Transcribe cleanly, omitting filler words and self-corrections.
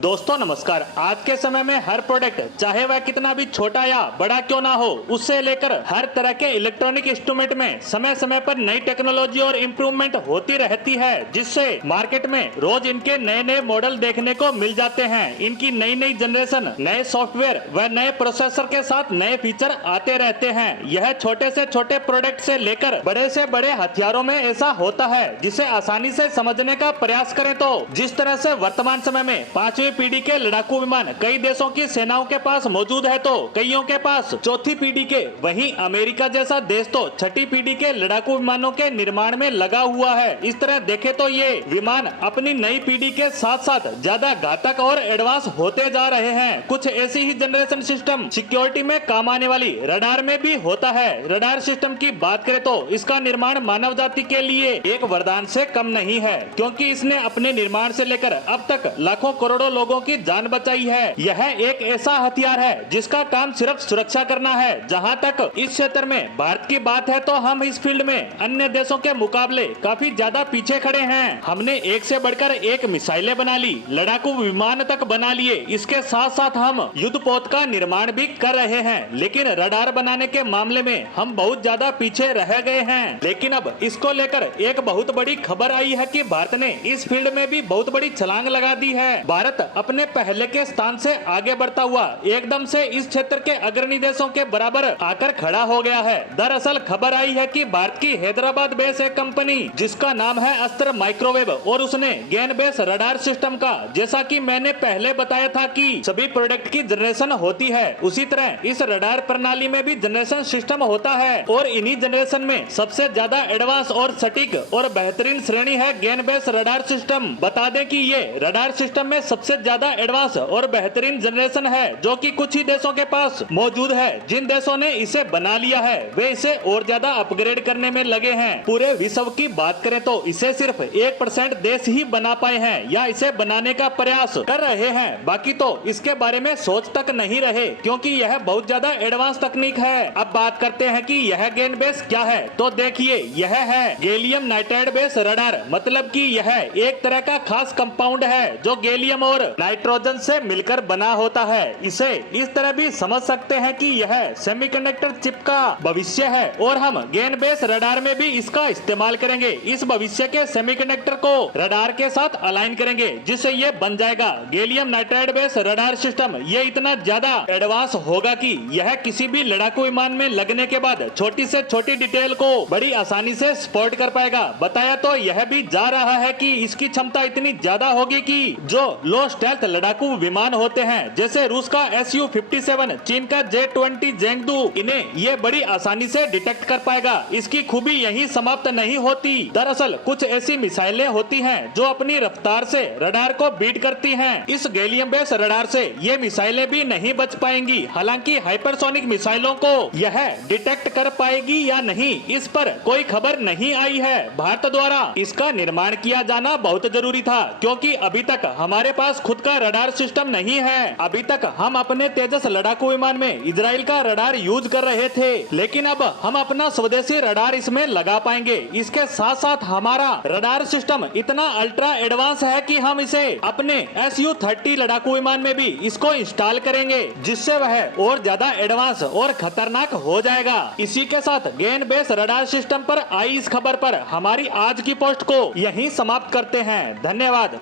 दोस्तों नमस्कार। आज के समय में हर प्रोडक्ट चाहे वह कितना भी छोटा या बड़ा क्यों ना हो, उससे लेकर हर तरह के इलेक्ट्रॉनिक इंस्ट्रूमेंट में समय समय पर नई टेक्नोलॉजी और इम्प्रूवमेंट होती रहती है, जिससे मार्केट में रोज इनके नए नए मॉडल देखने को मिल जाते हैं। इनकी नई नई जनरेशन, नए सॉफ्टवेयर व नए प्रोसेसर के साथ नए फीचर आते रहते हैं। यह छोटे से छोटे प्रोडक्ट से लेकर बड़े से बड़े हथियारों में ऐसा होता है, जिसे आसानी से समझने का प्रयास करें तो जिस तरह से वर्तमान समय में 5वीं पीढ़ी के लड़ाकू विमान कई देशों की सेनाओं के पास मौजूद है, तो कईयों के पास चौथी पीढ़ी के, वहीं अमेरिका जैसा देश तो छठी पीढ़ी के लड़ाकू विमानों के निर्माण में लगा हुआ है। इस तरह देखे तो ये विमान अपनी नई पीढ़ी के साथ साथ ज्यादा घातक और एडवांस होते जा रहे हैं। कुछ ऐसी ही जनरेशन सिस्टम सिक्योरिटी में काम आने वाली रडार में भी होता है। रडार सिस्टम की बात करें तो इसका निर्माण मानव जाति के लिए एक वरदान से कम नहीं है, क्योंकि इसने अपने निर्माण से लेकर अब तक लाखों करोड़ों लोगों की जान बचाई है। यह एक ऐसा हथियार है जिसका काम सिर्फ सुरक्षा करना है। जहां तक इस क्षेत्र में भारत की बात है तो हम इस फील्ड में अन्य देशों के मुकाबले काफी ज्यादा पीछे खड़े हैं। हमने एक से बढ़कर एक मिसाइलें बना ली, लड़ाकू विमान तक बना लिए। इसके साथ साथ हम युद्धपोत का निर्माण भी कर रहे हैं, लेकिन रडार बनाने के मामले में हम बहुत ज्यादा पीछे रह गए हैं। लेकिन अब इसको लेकर एक बहुत बड़ी खबर आई है कि भारत ने इस फील्ड में भी बहुत बड़ी छलांग लगा दी है। भारत अपने पहले के स्थान से आगे बढ़ता हुआ एकदम से इस क्षेत्र के अग्रणी देशों के बराबर आकर खड़ा हो गया है। दरअसल खबर आई है कि भारत की हैदराबाद बेस एक कंपनी जिसका नाम है अस्त्र माइक्रोवेव, और उसने गेन बेस रडार सिस्टम का, जैसा कि मैंने पहले बताया था कि सभी प्रोडक्ट की जनरेशन होती है, उसी तरह इस रडार प्रणाली में भी जनरेशन सिस्टम होता है। और इन्हीं जनरेशन में सबसे ज्यादा एडवांस और सटीक और बेहतरीन श्रेणी है गेन बेस रडार सिस्टम। बता दें कि ये रडार सिस्टम में सबसे ज्यादा एडवांस और बेहतरीन जनरेशन है, जो कि कुछ ही देशों के पास मौजूद है। जिन देशों ने इसे बना लिया है वे इसे और ज्यादा अपग्रेड करने में लगे हैं। पूरे विश्व की बात करें तो इसे सिर्फ 1% देश ही बना पाए हैं या इसे बनाने का प्रयास कर रहे हैं। बाकी तो इसके बारे में सोच तक नहीं रहे, क्योंकि यह बहुत ज्यादा एडवांस तकनीक है। अब बात करते हैं कि यह गेन बेस क्या है, तो देखिए यह है गैलियम नाइट्राइड बेस रडार। मतलब कि यह एक तरह का खास कंपाउंड है जो गैलियम और नाइट्रोजन से मिलकर बना होता है। इसे इस तरह भी समझ सकते हैं कि यह सेमीकंडक्टर चिप का भविष्य है, और हम गेन बेस रडार में भी इसका इस्तेमाल करेंगे। इस भविष्य के सेमीकंडक्टर को रडार के साथ अलाइन करेंगे, जिससे ये बन जाएगा gallium nitride base radar system. ये इतना ज्यादा एडवांस होगा कि यह किसी भी लड़ाकू विमान में लगने के बाद छोटी से छोटी डिटेल को बड़ी आसानी से स्पॉट कर पाएगा। बताया तो यह भी जा रहा है कि इसकी क्षमता इतनी ज्यादा होगी कि जो लो स्टेल्थ लड़ाकू विमान होते हैं, जैसे रूस का Su-57, चीन का J-20 जेंगडू, इन्हें ये बड़ी आसानी से डिटेक्ट कर पाएगा। इसकी खूबी यही समाप्त नहीं होती। दरअसल कुछ ऐसी मिसाइलें होती हैं जो अपनी रफ्तार से रडार को बीट करती हैं। इस गैलियम बेस रडार से ये मिसाइलें भी नहीं बच पाएंगी। हालांकि हाइपरसोनिक मिसाइलों को यह डिटेक्ट कर पाएगी या नहीं, इस पर कोई खबर नहीं आई है। भारत द्वारा इसका निर्माण किया जाना बहुत जरूरी था, क्योंकि अभी तक हमारे पास खुद का रडार सिस्टम नहीं है। अभी तक हम अपने तेजस लड़ाकू विमान में इजराइल का रडार यूज कर रहे थे, लेकिन अब हम अपना स्वदेशी रडार इसमें लगा पाएंगे। इसके साथ साथ हमारा रडार सिस्टम इतना अल्ट्रा एडवांस है कि हम इसे अपने Su-30 लड़ाकू विमान में भी इसको इंस्टॉल करेंगे, जिससे वह और ज्यादा एडवांस और खतरनाक हो जाएगा। इसी के साथ गेन बेस रडार सिस्टम पर आई इस खबर पर हमारी आज की पोस्ट को यहीं समाप्त करते हैं। धन्यवाद।